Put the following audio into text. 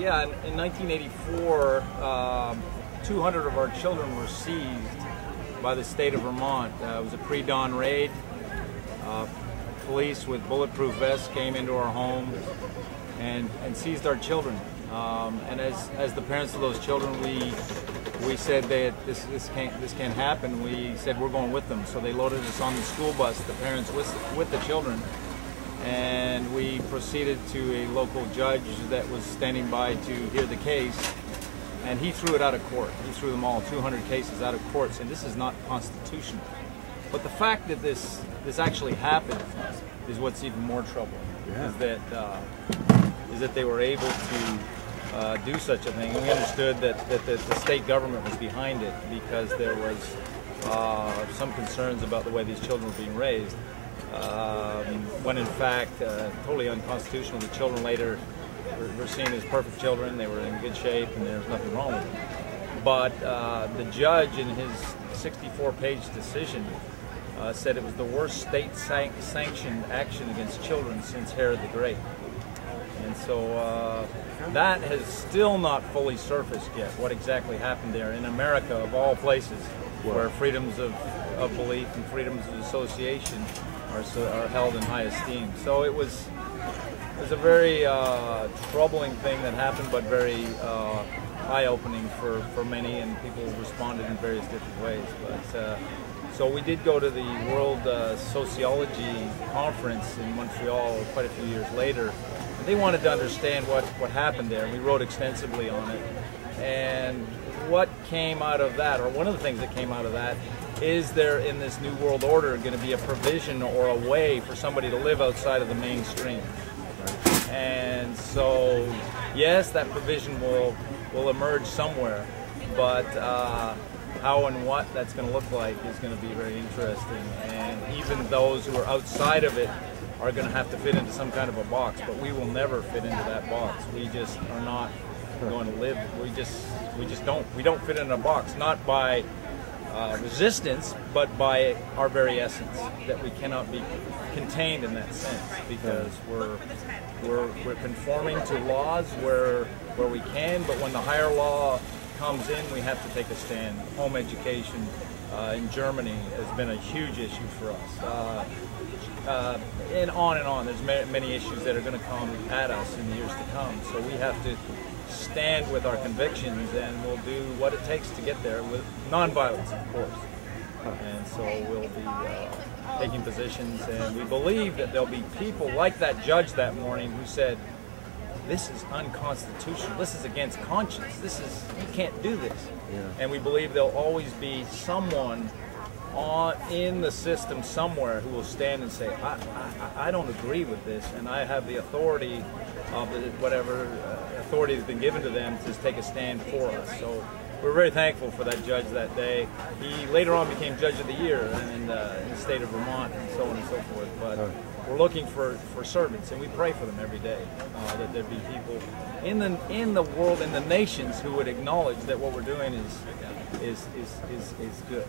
Yeah, in 1984, 200 of our children were seized by the state of Vermont. It was a pre-dawn raid. Police with bulletproof vests came into our home and seized our children. And as the parents of those children, we said that this can't happen. We said we're going with them. So they loaded us on the school bus, the parents with the children, and we proceeded to a local judge that was standing by to hear the case, and he threw it out of court. He threw them all, 200 cases, out of court, saying this is not constitutional. But the fact that this actually happened is what's even more troubling. Yeah. Is that they were able to do such a thing. And we understood that the state government was behind it because there was some concerns about the way these children were being raised. When in fact, totally unconstitutional. The children later were seen as perfect children. They were in good shape and there was nothing wrong with them. But the judge in his 64-page decision said it was the worst state-sanctioned action against children since Herod the Great. And so that has still not fully surfaced yet, what exactly happened there in America, of all places, where freedoms of belief and freedoms of association are held in high esteem. So it was a very troubling thing that happened, but very eye-opening for many, and people responded in various different ways. But so we did go to the World Sociology Conference in Montreal quite a few years later. And they wanted to understand what happened there. We wrote extensively on it. And what came out of that, or one of the things that came out of that, is there in this New World Order going to be a provision or a way for somebody to live outside of the mainstream? And so, yes, that provision will emerge somewhere, but how and what that's going to look like is going to be very interesting. And even those who are outside of it are going to have to fit into some kind of a box, but we will never fit into that box. We just are not going to live. We don't fit in a box, not by resistance, but by our very essence, that we cannot be contained in that sense, because we're conforming to laws where we can, but when the higher law comes in, we have to take a stand. Home education in Germany has been a huge issue for us. And on. There's many issues that are going to come at us in the years to come. So we have to stand with our convictions, and we'll do what it takes to get there with nonviolence, of course. And so we'll be taking positions, and we believe that there'll be people like that judge that morning who said, this is unconstitutional, this is against conscience, you can't do this. Yeah. And we believe there'll always be someone in the system somewhere who will stand and say, I don't agree with this, and I have the authority of whatever authority has been given to them to take a stand for us. So we're very thankful for that judge that day. He later on became Judge of the Year in the state of Vermont, and so on and so forth. But we're looking for servants, and we pray for them every day, that there be people in the world, in the nations, who would acknowledge that what we're doing is good.